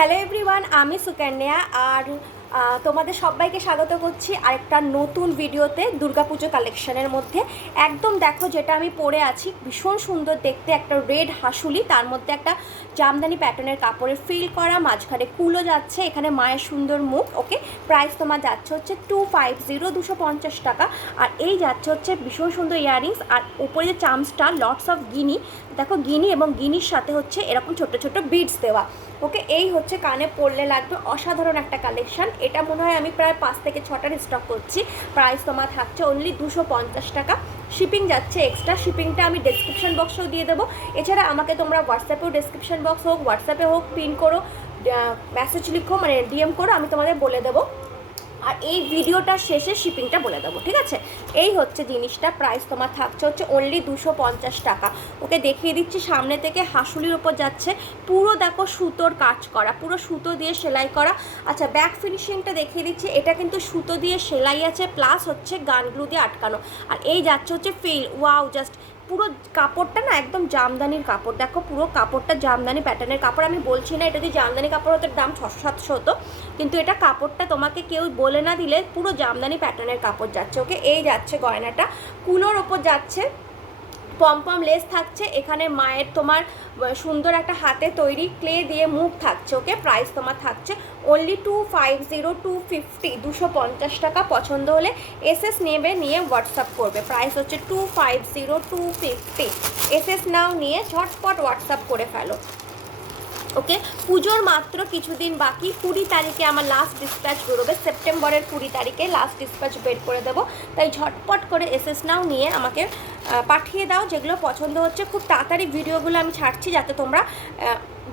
Hello everyone আমি সুকন্যা আর তোমাদের সবাইকে স্বাগত করছি আরেকটা নতুন ভিডিওতে দুর্গাপুজো কালেকশনের মধ্যে। একদম দেখো যেটা আমি পরে আছি, ভীষণ সুন্দর দেখতে একটা রেড হাসুলি, তার মধ্যে একটা জামদানি প্যাটার্নের কাপড়ের ফিল করা, মাঝখানে কুলো যাচ্ছে, এখানে মায়ের সুন্দর মুখ ওকে প্রাইস তোমার যাচ্ছে হচ্ছে টু ফাইভ জিরো দুশো পঞ্চাশ টাকা। আর এই যাচ্ছে হচ্ছে ভীষণ সুন্দর ইয়াররিংস আর উপরে যে চামসটা লটস অফ গিনি, দেখো গিনি এবং গিনির সাথে হচ্ছে এরকম ছোট ছোট বিডস দেওয়া। ওকে এই হচ্ছে কানে পড়লে লাগবে অসাধারণ একটা কালেকশান এটা মনে হয় আমি প্রায় পাঁচ থেকে ছটার স্টক করছি। প্রাইস তোমার থাকছে অনলি দুশো পঞ্চাশ টাকা। শিপিং যাচ্ছে এক্সট্রা শিপিংটা আমি ডেসক্রিপশন বক্সেও দিয়ে দেবো। এছাড়া আমাকে তোমরা হোয়াটসঅ্যাপেও ডেসক্রিপশন বক্স হোক হোয়াটসঅ্যাপে হোক পিন করো মেসেজ লিখো মানে ডিএম করো, আমি তোমাদের বলে দেবো। আর এই ভিডিওটার শেষে শিপিংটা বলে দেবো, ঠিক আছে? এই হচ্ছে জিনিসটা প্রাইস তোমার থাকছে হচ্ছে অনলি দুশো পঞ্চাশ টাকা। ওকে দেখিয়ে দিচ্ছি, সামনে থেকে হাসুলির ওপর যাচ্ছে, পুরো দেখো সুতোর কাজ করা, পুরো সুতো দিয়ে সেলাই করা। আচ্ছা ব্যাক ফিনিশিংটা দেখিয়ে দিচ্ছি, এটা কিন্তু সুতো দিয়ে সেলাই আছে প্লাস হচ্ছে গানগুলো দিয়ে আটকানো। আর এই যাচ্ছে হচ্ছে ফিল ওয়াও জাস্ট পুরো কাপড়টা না একদম জামদানির কাপড়। দেখো পুরো কাপড়টা জামদানি প্যাটার্নের কাপড়। আমি বলছি না এটা যদি জামদানি কাপড় হতো দাম ছশো, সাতশো হতো। কিন্তু এটা কাপড়টা তোমাকে কেউ বলে না দিলে পুরো জামদানি প্যাটার্নের কাপড় যাচ্ছে ওকে এই যাচ্ছে গয়নাটা। কুলোর ওপর যাচ্ছে। পমপম লেস থাকছে, এখানে মায়ের তোমার সুন্দর একটা হাতে তৈরি ক্লে দিয়ে মুখ থাকছে, ওকে? প্রাইস তোমার থাকছে only two five zero two fifty দুশো পঞ্চাশ টাকা। পছন্দ হলে এসএস নেবে, নিয়ে হোয়াটসঅ্যাপ করবে। প্রাইস হচ্ছে two five zero two fifty SS নাও, নিয়ে ঝটপট হোয়াটসঅ্যাপ করে ফেলো। ওকে? পুজোর মাত্র কিছুদিন বাকি, কুড়ি তারিখে আমার লাস্ট ডিসপ্যাচ বেরোবে। সেপ্টেম্বরের কুড়ি তারিখে লাস্ট ডিসপ্যাচ বের করে দেবো। তাই ঝটপট করে এসএস নাও, নিয়ে আমাকে পাঠিয়ে দাও, যেগুলো পছন্দ হচ্ছে। খুব তাড়াতাড়ি ভিডিওগুলো আমি ছাড়ছি যাতে তোমরা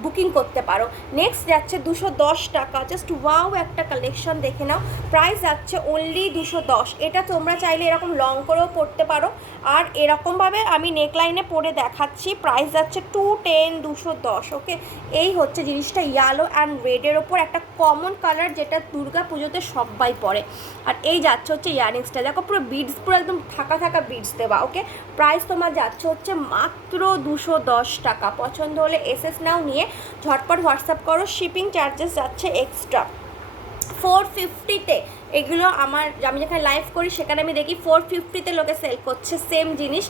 বুকিং করতে পারো। নেক্সট যাচ্ছে দুশো দশ টাকা। জাস্ট ওয়াও একটা কালেকশন দেখে নাও। প্রাইস যাচ্ছে অনলি দুশো দশ। এটা তোমরা চাইলে এরকম লং করেও পড়তে পারো। আর এরকমভাবে আমি নেকলাইনে পরে দেখাচ্ছি। প্রাইস যাচ্ছে টু টেন দুশো দশ ওকে এই হচ্ছে জিনিসটা ইয়েলো অ্যান্ড রেডের ওপর একটা কমন কালার যেটা দুর্গা পুজোতে সবাই পরে। আর এই যাচ্ছে হচ্ছে ইয়ারিংসটা দেখো পুরো বিডস পুরো একদম থাকা থাকা বিডস দেওয়া ওকে প্রাইস তোমার যাচ্ছে হচ্ছে মাত্র দুশো দশ টাকা। পছন্দ হলে এস এস নাও নিয়ে ঝটপট হোয়াটসঅ্যাপ করো শিপিং চার্জেস যাচ্ছে এক্সট্রা ফোর ফিফটিতে এগুলো আমার, আমি যেখানে লাইভ করি সেখানে আমি দেখি ফোর ফিফটিতে লোকে সেল করছে সেম জিনিস।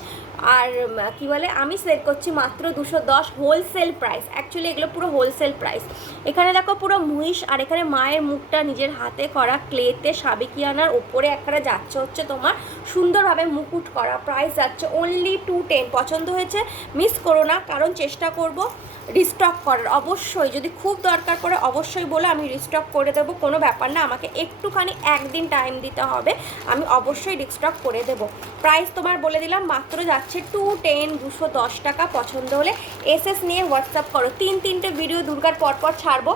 আর কি বলে, আমি সেল করছি মাত্র দুশো দশ হোলসেল প্রাইস অ্যাকচুয়ালি এগুলো পুরো হোলসেল প্রাইস এখানে দেখো পুরো মহিষ, আর এখানে মায়ের মুখটা নিজের হাতে করা ক্লেতে সাবেকিয়ানার ওপরে একটা যাচ্ছে হচ্ছে তোমার সুন্দরভাবে মুকুট করা। প্রাইস যাচ্ছে অনলি টু টেন পছন্দ হয়েছে মিস করো না, কারণ চেষ্টা করব রিস্টক করার। অবশ্যই, যদি খুব দরকার পড়ে অবশ্যই বলে, আমি রিস্টক করে দেবো, কোনো ব্যাপার না। আমাকে একটুখানি একদিন টাইম দিতে হবে, আমি অবশ্যই রিস্টক করে দেবো। প্রাইস তোমার বলে দিলাম, মাত্র যাচ্ছে টু টেন দুশো দশ টাকা পছন্দ হলে এসএস নিয়ে হোয়াটসঅ্যাপ করো। তিন তিনটে ভিডিও দুর্গার পরপর পর ছাড়বো।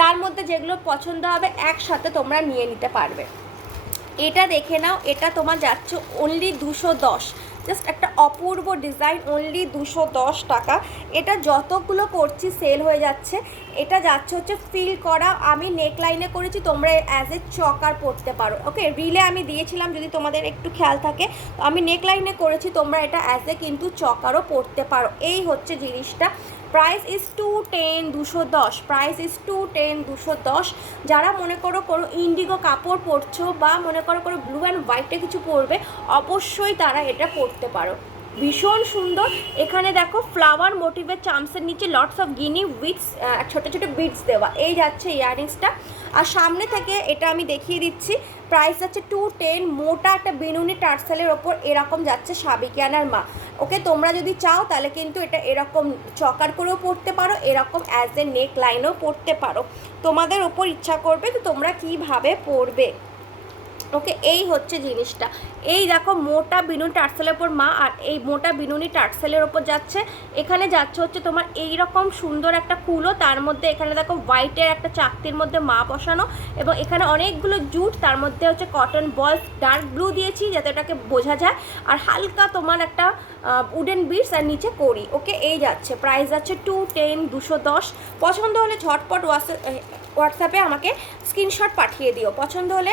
তার মধ্যে যেগুলো পছন্দ হবে একসাথে তোমরা নিয়ে নিতে পারবে। এটা দেখে নাও, এটা তোমার যাচ্ছে অনলি দুশো দশ। জাস্ট একটা অপূর্ব ডিজাইন অনলি দুশো দশ টাকা। এটা যতগুলো করছি সেল হয়ে যাচ্ছে। এটা যাচ্ছে হচ্ছে ফিল করা। আমি নেক লাইনে করেছি, তোমরা অ্যাজ এ চকার পড়তে পারো। ওকে রিলে আমি দিয়েছিলাম, যদি তোমাদের একটু খেয়াল থাকে। আমি নেক লাইনে করেছি, তোমরা এটা অ্যাজ এ কিন্তু চকারও পড়তে পারো। এই হচ্ছে জিনিসটা। প্রাইস ইজ টু টেন দুশো দশ। প্রাইস ইজ টু টেন দুশো দশ। যারা মনে করো কোনো ইন্ডিগো কাপড় পরছো বা মনে করো কোনো ব্লু অ্যান্ড হোয়াইটে কিছু পরবে, অবশ্যই তারা এটা পরতে পারো। ভীষণ সুন্দর। এখানে দেখো ফ্লাওয়ার মোটিভের চামসের নিচে লটস অফ গিনি উইথস ছোটো ছোটো বিটস দেওয়া। এই যাচ্ছে ইয়ারিংসটা আর সামনে থেকে এটা আমি দেখিয়ে দিচ্ছি। প্রাইস যাচ্ছে টু টেন মোটা একটা বেনুনি টার্সেলের ওপর এরকম যাচ্ছে সাবিকিয়ানার মা। ওকে তোমরা যদি চাও, তাহলে কিন্তু এটা এরকম চকার করেও পড়তে পারো, এরকম অ্যাজ এ নেক লাইনেও পড়তে পারো। তোমাদের ওপর ইচ্ছা করবে তো তোমরা কীভাবে পড়বে? ওকে, এই হচ্ছে জিনিসটা। এই দেখো, মোটা বিনুনি টার্সেলের ওপর মা আর এই মোটা বিনুনি টার্সেলের ওপর যাচ্ছে। এখানে যাচ্ছে হচ্ছে তোমার এই রকম সুন্দর একটা কুলো, তার মধ্যে এখানে দেখো হোয়াইটের একটা চাকতির মধ্যে মা বসানো এবং এখানে অনেকগুলো জুট, তার মধ্যে হচ্ছে কটন বলস ডার্ক ব্লু দিয়েছি যাতে এটাকে বোঝা যায়। আর হালকা তোমার একটা উডেন বিটস আর নিচে করি ওকে এই যাচ্ছে। প্রাইস যাচ্ছে টু টেন দুশো দশ। পছন্দ হলে ঝটপট হোয়াটসঅ্যাপে আমাকে স্ক্রিনশট পাঠিয়ে দিও। পছন্দ হলে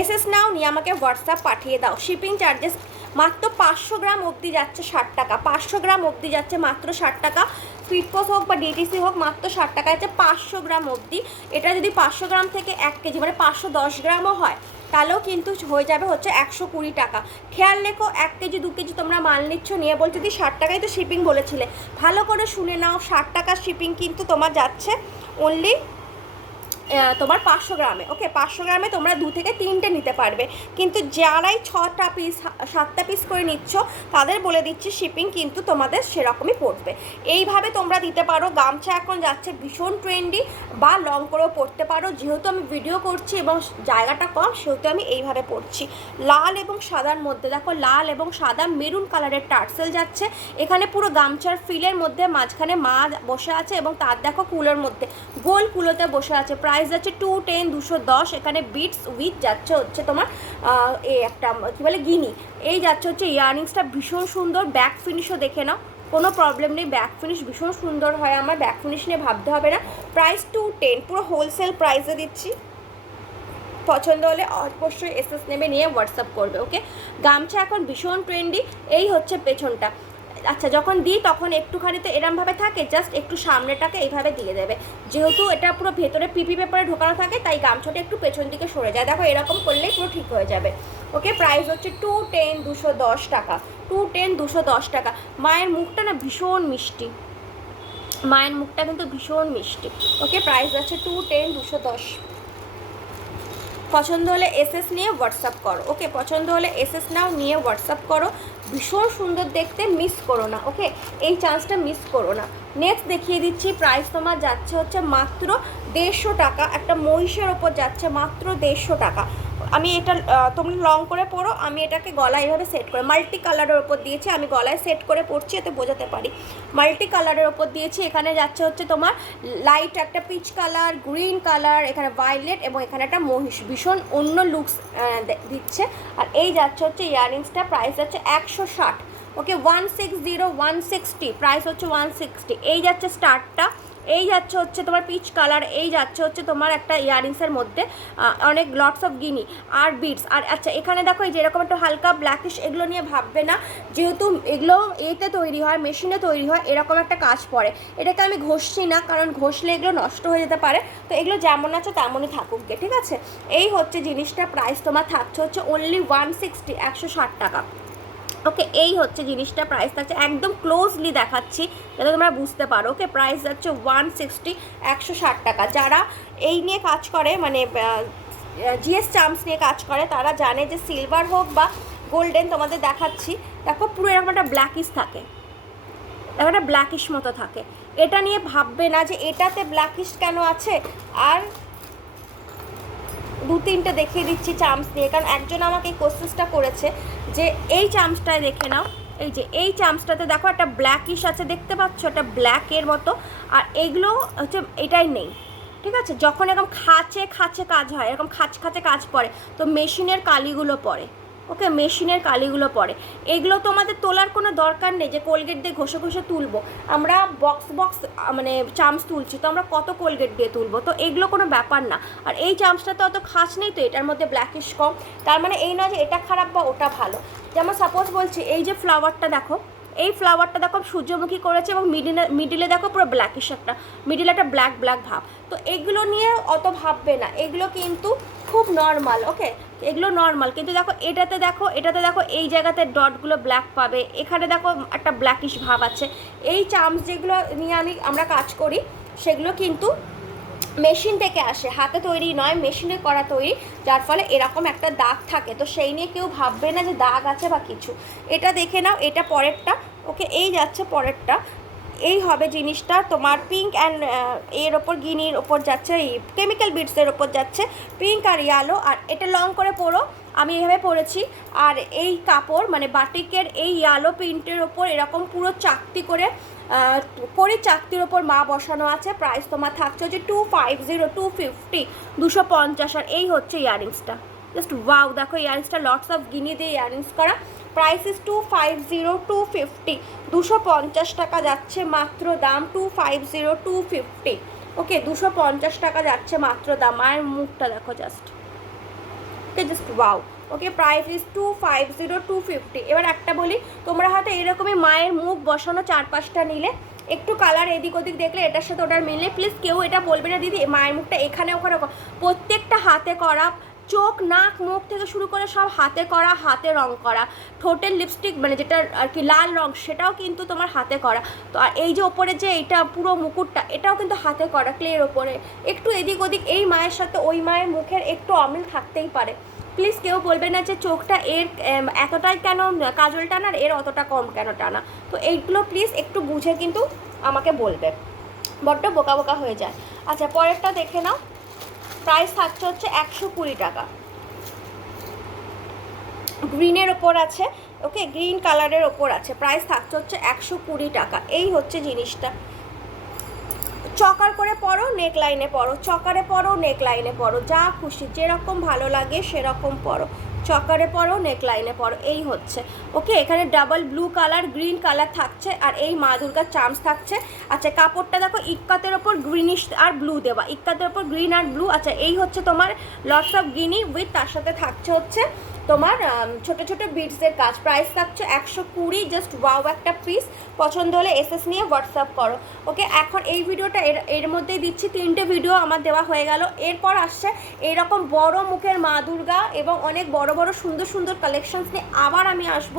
এসএস নাও, নিয়ে আমাকে হোয়াটসঅ্যাপ পাঠিয়ে দাও। শিপিং চার্জেস মাত্র পাঁচশো গ্রাম অবধি যাচ্ছে ষাট টাকা। পাঁচশো গ্রাম অবধি যাচ্ছে মাত্র ষাট টাকা। স্পিড হোক বা ডিটিসি হোক, মাত্র ষাট টাকা। আছে পাঁচশো গ্রাম অবধি। এটা যদি পাঁচশো গ্রাম থেকে এক কেজি মানে পাঁচশো দশ গ্রামও হয় তাহলেও কিন্তু হয়ে যাবে হচ্ছে একশো কুড়ি টাকা। খেয়াল রেখো, এক কেজি, দু কেজি তোমরা মাল নিচ্ছ, নিয়ে বলছো দি ষাট টাকাই তো শিপিং বলেছিলে। ভালো করে শুনে নাও, ষাট টাকার শিপিং কিন্তু তোমার যাচ্ছে অনলি তোমার পাঁচশো গ্রামে। ওকে পাঁচশো গ্রামে তোমরা দু থেকে তিনটে নিতে পারবে। কিন্তু যারাই ছটা পিস সাতটা পিস করে নিচ্ছ, তাদের বলে দিচ্ছি শিপিং কিন্তু তোমাদের সেরকমই পড়বে। এইভাবে তোমরা দিতে পারো। গামছা এখন যাচ্ছে ভীষণ ট্রেন্ডি বা লং করেও পড়তে পারো। যেহেতু আমি ভিডিও করছি এবং জায়গাটা কম, সেহেতু আমি এইভাবে পড়ছি। লাল এবং সাদার মধ্যে, দেখো লাল এবং সাদা মেরুন কালারের টার্সেল যাচ্ছে। এখানে পুরো গামছার ফিলের মধ্যে মাঝখানে মা বসে আছে এবং তার, দেখো কুলোর মধ্যে, গোল কুলোতে বসে আছে। প্রাইস যাচ্ছে টু টেন দুশো দশ, এখানে বিটস উইথ যাচ্ছে হচ্ছে তোমার এই একটা, কী বলে, গিনি। এই যাচ্ছে হচ্ছে ইয়াররিংসটা ভীষণ সুন্দর ব্যাক ফিনিশও দেখে নাও, কোনো প্রবলেম নেই ব্যাক ফিনিশ ভীষণ সুন্দর হয় আমার ব্যাক ফিনিশ নিয়ে ভাবতে হবে না। প্রাইস টু টেন পুরো হোলসেল প্রাইসে দিচ্ছি। পছন্দ হলে অবশ্যই এসএস নেমে নিয়ে হোয়াটসঅ্যাপ করবে ওকে গামছা এখন ভীষণ ট্রেন্ডি এই হচ্ছে পেছনটা। আচ্ছা যখন দিই তখন একটুখানি তো এরমভাবে থাকে জাস্ট একটু সামনেটাকে এইভাবে দিয়ে দেবে। যেহেতু এটা পুরো ভেতরে পিপি পেপারে ঢোকানো থাকে, তাই গামছাটা একটু পেছন দিকে সরে যায়। দেখো, এরকম করলেই পুরো ঠিক হয়ে যাবে। ওকে প্রাইস হচ্ছে টু টেন দুশো দশ টাকা। টু টেন দুশো দশ টাকা। মায়ের মুখটা না ভীষণ মিষ্টি। মায়ের মুখটা কিন্তু ভীষণ মিষ্টি। ওকে প্রাইস আছে টু টেন দুশো দশ। পছন্দ হলে এসএস নিয়ে হোয়াটসঅ্যাপ করো। ওকে পছন্দ হলে এসএস নাও নিয়ে হোয়াটসঅ্যাপ করো। ভীষণ সুন্দর দেখতে মিস করো না ওকে এই চান্সটা মিস করো না। নেক্সট দেখিয়ে দিচ্ছি প্রাইস তোমার যাচ্ছে হচ্ছে মাত্র দেড়শো টাকা। একটা মহিষের ওপর যাচ্ছে মাত্র দেড়শো টাকা। আমি এটা তোমরা লং করে পড়ো, আমি এটাকে গলায় এভাবে সেট করে মাল্টি কালারের ওপর দিয়েছি, আমি গলায় সেট করে পড়ছি, এতে বোঝাতে পারি। মাল্টি কালারের ওপর দিয়েছি, এখানে যাচ্ছে হচ্ছে তোমার লাইট একটা পিচ কালার গ্রিন কালার এখানে ভায়োলেট এবং এখানে একটা মহিষ, ভীষণ অন্য লুকস দিচ্ছে। আর এই যাচ্ছে হচ্ছে ইয়াররিংসটা প্রাইস যাচ্ছে একশো ষাট। Okay one six zero one sixty price হচ্ছে ওয়ান সিক্সটি এই যাচ্ছে স্টার্টটা এই যাচ্ছে হচ্ছে তোমার পিচ কালার এই যাচ্ছে হচ্ছে তোমার একটা ইয়ারিংসের মধ্যে অনেক লটস অফ গিনি আর বিটস আর আচ্ছা এখানে দেখো এই যে এরকম একটা হালকা ব্ল্যাকিশ এগুলো নিয়ে ভাববে না। যেহেতু এগুলো এতে তৈরি হয় মেশিনে তৈরি হয়, এরকম একটা কাজ পড়ে। এটাকে আমি ঘষছি না, কারণ ঘষলে এগুলো নষ্ট হয়ে যেতে পারে। তো এগুলো যেমন আছে তেমনই থাকুক গে, ঠিক আছে? এই হচ্ছে জিনিসটা প্রাইস তোমার থাকছে হচ্ছে অনলি ওয়ান সিক্সটি একশো ষাট টাকা। ওকে এই হচ্ছে জিনিসটা প্রাইস থাকছে। একদম ক্লোজলি দেখাচ্ছি, যাতে তোমরা বুঝতে পারো। ওকে প্রাইস যাচ্ছে ওয়ান সিক্সটি একশো ষাট টাকা। যারা এই নিয়ে কাজ করে মানে জিএস চাম্পস নিয়ে কাজ করে, তারা জানে যে সিলভার হোক বা গোল্ডেন তোমাদের দেখাচ্ছি। দেখো, পুরো এরকম একটা ব্ল্যাকিশ থাকে। দেখো একটা ব্ল্যাকিশ মতো থাকে। এটা নিয়ে ভাববে না যে এটাতে ব্ল্যাকিশ কেন আছে। আর দু তিনটে দেখিয়ে দিচ্ছি চামচ নিয়ে। কারণ একজন আমাকে এই কোশ্চেসটা করেছে। যে এই চামচটায় দেখে নাও। এই যে এই চামচটাতে দেখো একটা ব্ল্যাকিশ আছে, দেখতে পাচ্ছ? একটা ব্ল্যাকের মতো। আর এগুলো হচ্ছে, এটাই নেই। ঠিক আছে? যখন এরকম খাঁচে খাঁচে কাজ হয়, এরকম খাঁচ খাঁচে কাজ পড়ে, তো মেশিনের কালিগুলো পড়ে। ওকে মেশিনের কালিগুলো পড়ে এগুলো তো আমাদের তোলার কোনো দরকার নেই যে কোলগেট দিয়ে ঘষে ঘষে তুলবো। আমরা বক্স বক্স মানে চামচ তুলছি, তো আমরা কত কোলগেট দিয়ে তুলবো? তো এগুলো কোনো ব্যাপার না। আর এই চামচটা তো অত খাস নেই তো, এটার মধ্যে ব্ল্যাকিশ কম। তার মানে এই নয় যে এটা খারাপ বা ওটা ভালো। যেমন সাপোজ বলছি, এই যে ফ্লাওয়ারটা দেখো, এই ফ্লাওয়ারটা দেখো সূর্যমুখী করেছে এবং মিডিলে মিডিলে দেখো পুরো ব্ল্যাকিশ একটা মিডিলে একটা ব্ল্যাক ব্ল্যাক ভাব। তো এগুলো নিয়ে অত ভাববে না। এগুলো কিন্তু খুব নর্মাল ওকে এগুলো নর্মাল কিন্তু দেখো এটাতে দেখো এটাতে দেখো এই জায়গাতে ডটগুলো ব্ল্যাক পাবে। এখানে দেখো একটা ব্ল্যাকিশ ভাব আছে। এই চামচ যেগুলো নিয়ে আমি, আমরা কাজ করি, সেগুলো কিন্তু মেশিন থেকে আসে। হাতে তৈরি নয় মেশিনে করা তৈরি, যার ফলে এরকম একটা দাগ থাকে। তো সেই নিয়ে কেউ ভাববে না যে দাগ আছে বা কিছু। এটা দেখে নাও, এটা পরেরটা ওকে এই যাচ্ছে পরেরটা। এই হবে জিনিসটা। তোমার পিঙ্ক অ্যান্ড এর ওপর গিনির ওপর যাচ্ছে, এই কেমিক্যাল বিটসের ওপর যাচ্ছে পিঙ্ক আর ইয়ালো আর এটা লং করে পরো আমি এভাবে পরেছি আর এই কাপড় মানে বাটিকের এই ইয়ালো প্রিন্টের ওপর এরকম পুরো চাকতি করে করে চাকতির ওপর মা বসানো আছে প্রাইস তোমার থাকছে হচ্ছে two five zero two fifty দুশো পঞ্চাশ, আর এই হচ্ছে ইয়ারিংসটা জাস্ট ওয়াও দেখো ইয়ারিংসটা লটস অফ গিনি দিয়ে ইয়ারিংস করা। Price is two five zero two fifty দুশো পঞ্চাশ টাকা যাচ্ছে মাত্র দাম two five zero two fifty okay দুশো পঞ্চাশ টাকা যাচ্ছে মাত্র দাম। মায়ের মুখটা দেখো just okay just wow okay price is two five zero two fifty এবার একটা বলি, তোমরা হয়তো এরকমই মায়ের মুখ বসানো চার পাঁচটা নিলে, একটু কালার এদিক ওদিক দেখলে এটার সাথে ওটার মিললে প্লিজ কেউ এটা বলবে না, দিদি, মায়ের মুখটা এখানে ওখানে। প্রত্যেকটা হাতে করা চোখ, নাক, মুখ থেকে শুরু করে সব হাতে করা, হাতে রং করা। ঠোঁটের লিপস্টিক মানে যেটা আর কি লাল রং, সেটাও কিন্তু তোমার হাতে করা। তো আর এই যে ওপরে যে এইটা পুরো মুকুটটা, এটাও কিন্তু হাতে করা ক্লের ওপরে। একটু এদিক ওদিক, এই মায়ের সাথে ওই মায়ের মুখের একটু অমিল থাকতেই পারে। প্লিজ কেউ বলবে না যে চোখটা এর এতটাই কেন কাজল টানা আর এর অতটা কম কেন টানা। তো এইগুলো প্লিজ একটু বুঝে কিন্তু আমাকে বলবে। বড্ড বোকা বোকা হয়ে যায়। আচ্ছা পরেরটা দেখে নাও। প্রাইস থাকছে হচ্ছে একশো কুড়ি টাকা। গ্রিনের ওপর আছে ওকে গ্রিন কালারের ওপর আছে। প্রাইস থাকছে হচ্ছে একশো কুড়ি টাকা। এই হচ্ছে জিনিসটা। চকার করে পরো নেক লাইনে পরো। চকারে পরো নেক লাইনে পরো। যা খুশি, যেরকম ভালো লাগে সেরকম পরো। চকারে পরো নেকলাইনে পরো, এই হচ্ছে। ওকে এখানে double blue colour green colour থাকছে আর এই মা দুর্গার চার্মস থাকছে। আচ্ছা কাপড়টা দেখো ইক্কাতের ওপর গ্রিনিশ আর ব্লু দেওয়া। ইক্কাতের ওপর গ্রিন আর ব্লু আচ্ছা এই হচ্ছে তোমার লটস অফ গ্রিনি উইথ তার সাথে থাকছে হচ্ছে তোমার ছোটো ছোট বিটসের কাজ। প্রাইস থাকছে একশো কুড়ি জাস্ট ওয়াও একটা পিস পছন্দ হলে এসএস নিয়ে হোয়াটসঅ্যাপ করো। ওকে এখন এই ভিডিওটা এর এর মধ্যেই দিচ্ছি। তিনটে ভিডিও আমার দেওয়া হয়ে গেল। এরপর আসছে এরকম বড় মুখের মা দুর্গা এবং অনেক বড় বড় সুন্দর সুন্দর কালেকশনস নিয়ে আবার আমি আসব।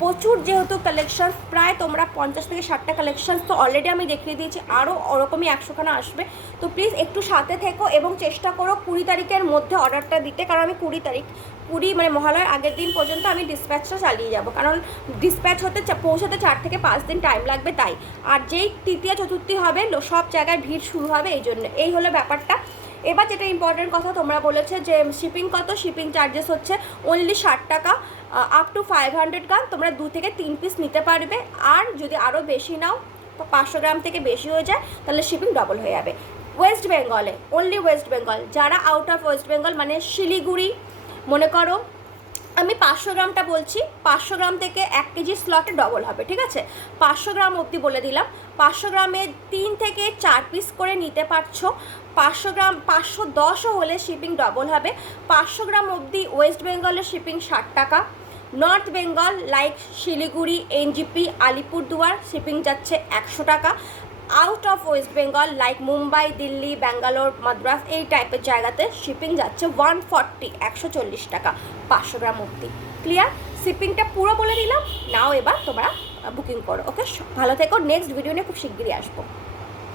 প্রচুর যেহেতু কালেকশন প্রায় তোমরা পঞ্চাশ থেকে ষাটটা কালেকশন তো অলরেডি আমি দেখিয়ে দিয়েছি আরও ওরকমই একশোখানা আসবে। তো প্লিজ একটু সাথে থেকো এবং চেষ্টা করো কুড়ি তারিখের মধ্যে অর্ডারটা দিতে, কারণ আমি কুড়ি তারিখ, কুড়ি মানে মহালয়ার আগের দিন পর্যন্ত আমি ডিসপ্যাচটা চালিয়ে যাব। কারণ ডিসপ্যাচ হতে পৌঁছাতে চার থেকে পাঁচ দিন টাইম লাগবে তাই। আর যেই তৃতীয়, চতুর্থী হবে সব জায়গায় ভিড় শুরু হবে এই জন্য। এই হলো ব্যাপারটা। এবার যেটা ইম্পর্টেন্ট কথা তোমরা বলেছে যে শিপিং কত? শিপিং চার্জেস হচ্ছে অনলি ষাট টাকা। Up to five hundred gram তোমরা দু থেকে তিন পিস নিতে পারবে। আর যদি আরও বেশি নাও, পাঁচশো গ্রাম থেকে বেশি হয়ে যায়, তাহলে শিপিং ডবল হয়ে যাবে। ওয়েস্ট বেঙ্গলে অনলি ওয়েস্ট বেঙ্গল যারা আউট অফ ওয়েস্ট বেঙ্গল মানে শিলিগুড়ি, মনে করো আমি পাঁচশো গ্রামটা বলছি, পাঁচশো গ্রাম থেকে এক কেজি স্লটে ডবল হবে, ঠিক আছে? পাঁচশো গ্রাম অবধি বলে দিলাম। পাঁচশো গ্রামে তিন থেকে চার পিস করে নিতে পারছ। পাঁচশো গ্রাম, পাঁচশো দশও হলে শিপিং ডবল হবে। পাঁচশো গ্রাম অবধি ওয়েস্ট বেঙ্গলের শিপিং ষাট টাকা। North Bengal like Siliguri NJP Alipurduar shipping যাচ্ছে একশো টাকা। Out of west Bengal like Mumbai Delhi Bangalore Madras এই টাইপের জায়গাতে শিপিং যাচ্ছে ওয়ান ফর্টি একশো চল্লিশ টাকা, পাঁচশো গ্রাম অব্দি ক্লিয়ার শিপিংটা পুরো বলে দিলাম, নাও এবার তোমরা বুকিং করো ওকে ভালো থেকো নেক্সট ভিডিও নিয়ে খুব শিগগিরই আসব।